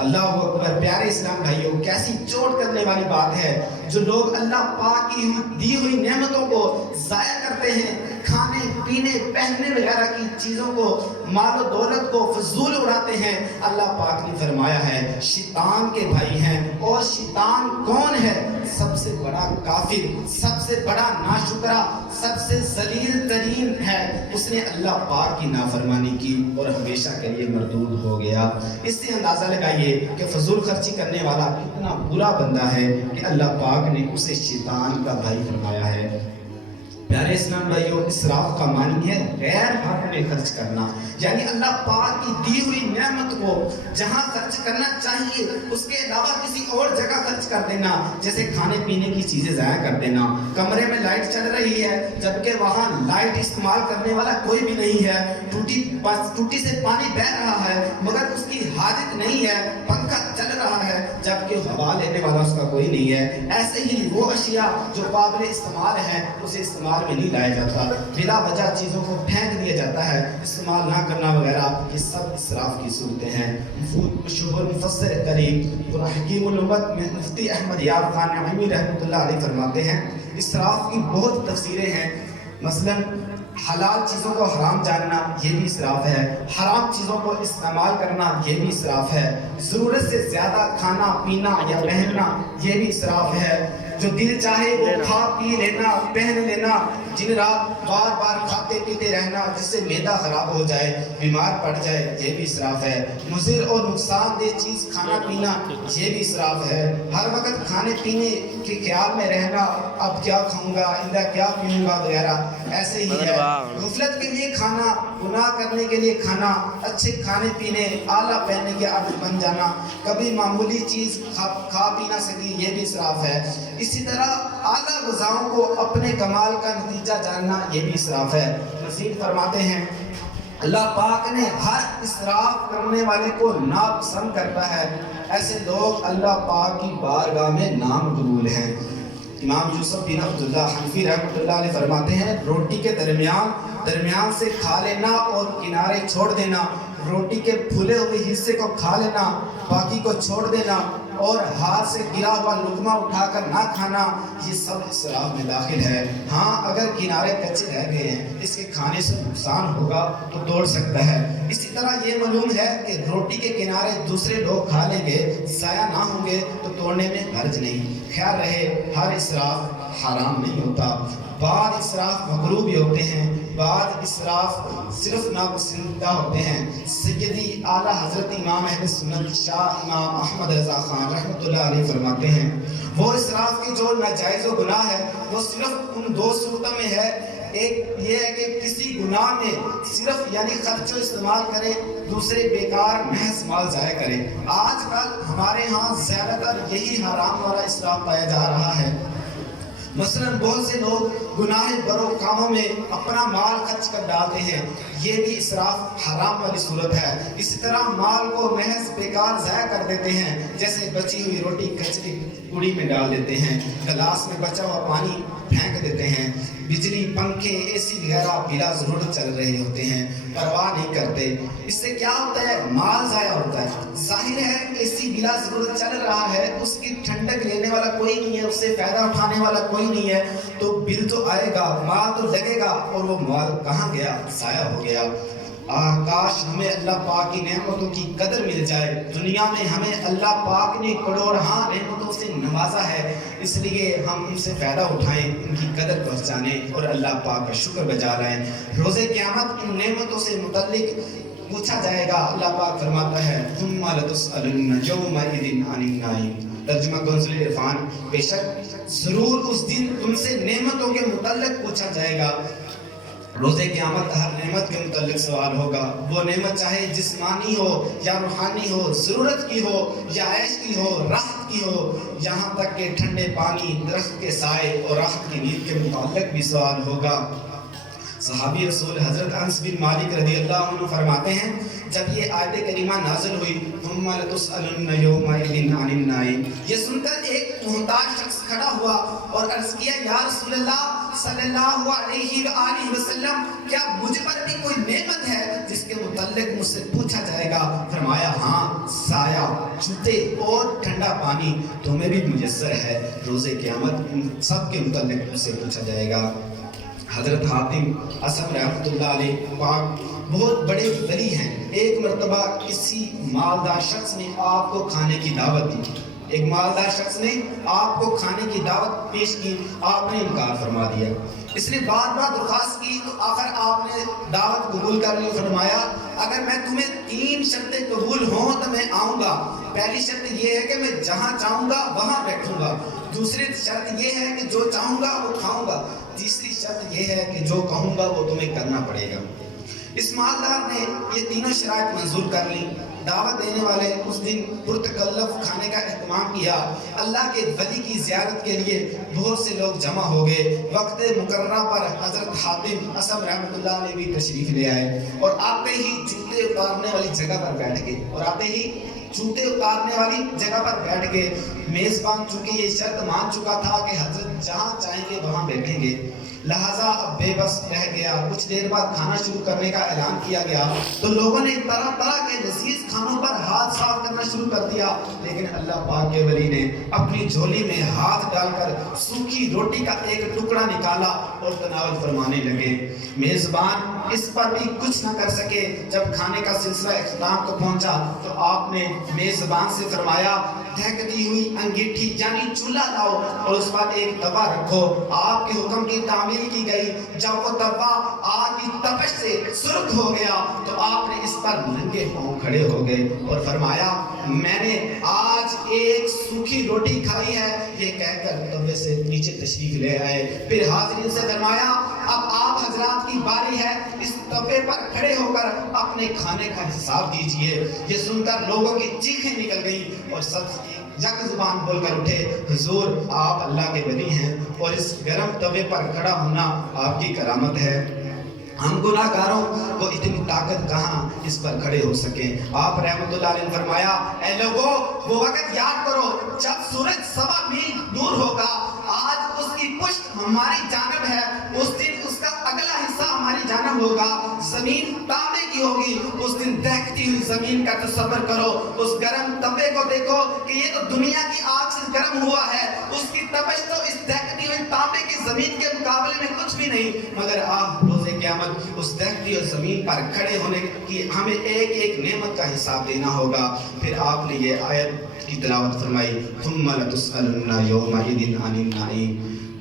اللہ اکبر. پیارے اسلام بھائیوں، کیسی چوٹ کرنے والی بات ہے جو لوگ اللہ پاک کی دی ہوئی نعمتوں کو ضائع کرتے ہیں، کھانے پینے پہننے وغیرہ کی چیزوں کو، مال و دولت کو فضول اڑاتے ہیں. اللہ پاک نے فرمایا ہے شیطان کے بھائی ہیں. اور شیطان کون ہے؟ سب سے بڑا کافر، سب سے بڑا ناشکرا، سب سے ذلیل ترین ہے. اس نے اللہ پاک کی نافرمانی کی اور ہمیشہ کے لیے مردود ہو گیا. اس سے اندازہ لگائیے کہ فضول خرچی کرنے والا اتنا برا بندہ ہے کہ اللہ پاک نے اسے شیطان کا بھائی فرمایا ہے. پیارے اسلام بھائیوں، اسراف کا معنی ہے غیر حق میں خرچ کرنا، یعنی اللہ پاک کی دی ہوئی نعمت کو جہاں خرچ کرنا چاہیے اس کے علاوہ کسی اور جگہ خرچ کر دینا. جیسے کھانے پینے کی چیزیں ضائع کر دینا. کمرے میں لائٹ چل رہی ہے جبکہ وہاں لائٹ استعمال کرنے والا کوئی بھی نہیں ہے. ٹوٹی سے پانی بہ رہا ہے مگر اس کی حاجت نہیں ہے. پنکھا چل رہا ہے جبکہ ہوا لینے والا اس کا کوئی نہیں ہے. ایسے ہی وہ اشیاء جو قابل استعمال ہے اسے استعمال میں نہیں لایا جاتا. بلا وجہ چیزوں کو پھینک دیا جاتا ہے. استعمال نہ کرنا وغیرہ یہ سب اسراف کی صورتیں ہیں. مشہور مفسر کریم اور حکیم الامت میں مفتی احمد یار خان نعیمی رحمۃ اللہ علیہ فرماتے ہیں اسراف کی بہت تفسیریں ہیں. مثلا حلال چیزوں کو حرام جاننا یہ بھی اسراف ہے. حرام چیزوں کو استعمال کرنا یہ بھی اسراف ہے. ضرورت سے زیادہ کھانا پینا یا پہننا یہ بھی اسراف ہے. جو دل چاہے وہ کھا پی لینا، پہن لینا، دن رات بار بار کھاتے پیتے رہنا جس سے معدہ خراب ہو جائے، بیمار پڑ جائے، یہ بھی اسراف ہے. مضر اور نقصان دہ چیز کھانا پینا یہ بھی اسراف ہے. ہر وقت کھانے پینے کے خیال میں رہنا، اب کیا کھاؤں گا، آئندہ کیا پیوں گا وغیرہ ایسے ہی ہے. غفلت کے لیے کھانا، گناہ کرنے کے لیے کھانا، اچھے کھانے پینے، اعلیٰ پہننے کے عادت بن جانا، کبھی معمولی چیز کھا پی نہ سکی یہ بھی اسراف ہے. اسی طرح اعلیٰ غذاؤں کو اپنے کمال کا نتیجہ جاننا یہ بھی اسراف ہے. مزید فرماتے ہیں اللہ پاک نے ہر اسراف کرنے والے کو ناپسند کرتا ہے. ایسے لوگ اللہ پاک کی بارگاہ میں نامقبول ہیں. امام یوسف بن عبداللہ حنفی رحمۃ اللہ علیہ فرماتے ہیں روٹی کے درمیان سے کھا لینا اور کنارے چھوڑ دینا، روٹی کے پھولے ہوئے حصے کو کھا لینا، باقی کو چھوڑ دینا، اور ہاتھ سے گرا ہوا لقمہ اٹھا کر نہ کھانا یہ سب اسراف میں داخل ہے. ہاں اگر کنارے کچے رہ گئے ہیں، اس کے کھانے سے نقصان ہوگا تو توڑ سکتا ہے. اسی طرح یہ معلوم ہے کہ روٹی کے کنارے دوسرے لوگ کھا لیں گے، ضائع نہ ہوں گے تو توڑنے میں حرج نہیں. خیال رہے ہر اسراف حرام نہیں ہوتا. بعض اسراف مکروہ بھی ہوتے ہیں، بعض اسراف صرف ناپسندیدہ ہوتے ہیں. سیدی اعلیٰ حضرت امام اہل سنت شاہ امام احمد رضا خان رحمۃ اللہ علیہ فرماتے ہیں وہ اسراف کی جو ناجائز و گناہ ہے وہ صرف ان دو صورتوں میں ہے. ایک یہ ہے کہ کسی گناہ میں صرف یعنی خرچ و استعمال کرے، دوسرے بیکار محض مال ضائع کرے. آج کل ہمارے ہاں زیادہ تر یہی حرام والا اسراف پایا جا رہا ہے. مثلا بہت سے لوگ گناہ برو کاموں میں اپنا مال خرچ کر ڈالتے ہیں، یہ بھی اسراف حرام والی صورت ہے. اسی طرح مال کو محض بیکار ضائع کر دیتے ہیں، جیسے بچی ہوئی روٹی کچری کوڑی میں ڈال دیتے ہیں، گلاس میں بچا ہوا پانی پھینک دیتے ہیں، بجلی پنکھے اے سی وغیرہ بلا ضرورت چل رہے ہوتے ہیں، پرواہ نہیں کرتے. اس سے کیا ہوتا ہے؟ مال ضائع ہوتا ہے. ظاہر ہے اے سی بلا ضرورت چل رہا ہے، اس کی ٹھنڈک لینے والا کوئی نہیں ہے، اس سے فائدہ اٹھانے والا کوئی نہیں ہے، تو بل تو آئے گا، مال تو لگے گا، اور وہ مال کہاں گیا؟ ضائع ہو گیا. کاش ہمیں اللہ پاک کی نعمتوں کی قدر مل جائے. دنیا میں ہمیں اللہ پاک نے کروڑہاں نعمتوں سے نوازا ہے، اس لیے ہم ان سے فائدہ اٹھائیں، ان کی قدر پہچانیں اور اللہ پاک کا شکر بجا لائیں. روز قیامت ان نعمتوں سے متعلق پوچھا جائے گا. اللہ پاک فرماتا ہے ثم لتسألن یومئذ عن النعیم. ترجمہ کنزل عرفان. بے شک ضرور اس دن تم سے نعمتوں کے متعلق پوچھا جائے گا. روز قیامت ہر نعمت کے متعلق سوال ہوگا. وہ نعمت چاہے جسمانی ہو یا روحانی ہو، ضرورت کی ہو یا عیش کی ہو، راحت کی ہو، یہاں تک کہ ٹھنڈے پانی، درخت کے سائے اور راحت کی نیند کے متعلق بھی سوال ہوگا. صحابی رسول حضرت انس بن مالک رضی اللہ عنہ فرماتے ہیں جب یہ آیت کریمہ نازل ہوئی ثم لتسألن یومئذ عن النعیم، یہ سن کر ایک محتاج شخص کھڑا ہوا اور عرض کیا یا رسول اللہ صلی اللہ علیہ وآلہ وسلم کیا مجھ پر بھی کوئی نعمت ہے جس کے متعلق مجھ سے پوچھا جائے گا؟ فرمایا ہاں، سایہ فرمایا جوتے اور ٹھنڈا پانی تمہیں بھی میسر ہے، روز قیامت ان سب کے متعلق تم سے پوچھا جائے گا۔ حضرت حاتم اصم رحمۃ اللہ علیہ پاک بہت بڑے ولی ہیں۔ ایک مرتبہ کسی مالدار شخص نے آپ کو کھانے کی دعوت دی، ایک مالدار شخص نے آپ کو کھانے کی دعوت پیش کی، آپ نے انکار فرما دیا۔ اس نے بار بار درخواست کی تو آخر آپ نے دعوت قبول کر لی، فرمایا اگر میں تمہیں 3 شرطیں قبول ہوں تو میں آؤں گا۔ پہلی شرط یہ ہے کہ میں جہاں چاہوں گا وہاں بیٹھوں گا، دوسری شرط یہ ہے کہ جو چاہوں گا وہ کھاؤں گا، تیسری شرط یہ ہے کہ جو کہوں گا وہ تمہیں کرنا پڑے گا۔ اس مالدار نے یہ تینوں شرائط منظور کر لی۔ دعوت دینے والے اس دن پرتکلف کھانے کا اہتمام کیا۔ اللہ کے ولی کی زیارت کے لیے بہت سے لوگ جمع ہو گئے۔ وقت مقررہ پر حضرت حاتم اصم رحمۃ اللہ علیہ بھی تشریف لے آئے اور آتے ہی جوتے اتارنے والی جگہ پر بیٹھ گئے میزبان چونکہ یہ شرط مان چکا تھا کہ حضرت جہاں چاہیں گے وہاں بیٹھیں گے، لہذا اب بے بس رہ گیا۔ کچھ دیر بعد کھانا شروع کرنے کا اعلان کیا گیا تو لوگوں نے طرح طرح کے لذیذ کھانوں پر ہاتھ صاف کرنا شروع کر دیا، لیکن اللہ پاک کے ولی نے اپنی جھولی میں ہاتھ ڈال کر سوکھی روٹی کا ایک ٹکڑا نکالا اور تناول فرمانے لگے۔ میزبان اس پر بھی کچھ نہ کر سکے۔ جب کھانے کا سلسلہ اختتام کو پہنچا تو آپ نے میزبان سے فرمایا دہکتی ہوئی انگیٹھی یعنی چولہا لاؤ اور اس پر ایک توا رکھو۔ آپ کے حکم کی تعمیل کی گئی۔ جب وہ توا آگ کی تپش سے سرخ ہو گیا تو آپ نے اس پر ننگے پاؤں کھڑے ہو گئے اور فرمایا میں نے آج ایک سوکھی روٹی کھائی ہے، یہ کہہ کر توے سے نیچے تشریف لے آئے۔ پھر حاضرین سے فرمایا اب آپ حضرات کی باری ہے، اس توے پر کھڑے ہو کر اپنے کھانے کا حساب دیجئے۔ یہ سن کر لوگوں کی چیخیں نکل گئیں اور سب یک زبان بول کر اٹھے حضور آپ اللہ کے ولی ہیں اور اس گرم توے پر کھڑا ہونا آپ کی کرامت ہے، ہم گناہ گاروں کو اتنی طاقت کہاں اس پر کھڑے ہو سکیں۔ آپ رحمت اللہ علیہ نے فرمایا اے لوگوں وہ وقت یاد کرو جب سورج 1.25 میل دور ہوگا، آج اس کی پشت ہماری جانب ہے، اس دن اس کا اگلا حصہ ہماری جانب ہوگا، زمین تانبے کی ہوگی۔ اس دن دہکتی ہوئی زمین کا تصور کرو، اس گرم توے کو دیکھو کہ یہ تو دنیا کی آگ سے گرم ہوا ہے، اس کی تپش تو اس دہکتی ہوئی تانبے کی زمین کے مقابلے میں کچھ بھی نہیں، مگر آپ روز قیامت اس دہکتی ہوئی زمین پر کھڑے ہونے کی ہمیں ایک ایک نعمت کا حساب دینا ہوگا۔ پھر آپ نے یہ آیت کی تلاوت فرمائی ثم لتسألن یومئذ عن النعیم،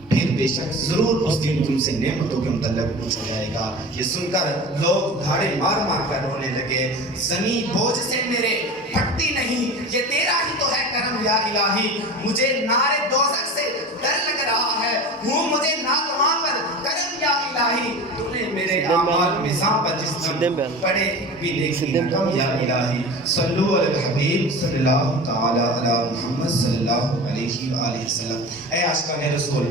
پھر بے شک ضرور اس دن تم سے نعمتوں کے متعلق پوچھا جائے گا۔ یہ سن کر لوگ دھاڑے مار مار کر رونے لگے، زمین بوجھ سے میرے پھٹتی نہیں، یہ تیرا ہی تو ہے کرم یا الہی، مجھے نار دوزخ سے ڈر لگ رہا ہے، ہوں مجھے ناگوان پر کرم یا الہی، تو نے میرے اعمال میزان پر جسم پڑے بھی لیکن کم یا الہی۔ صلو علی الحبیب صلی اللہ تعالی علی محمد صلی اللہ علیہ وآلہ وسلم۔ اے عاشقان رسول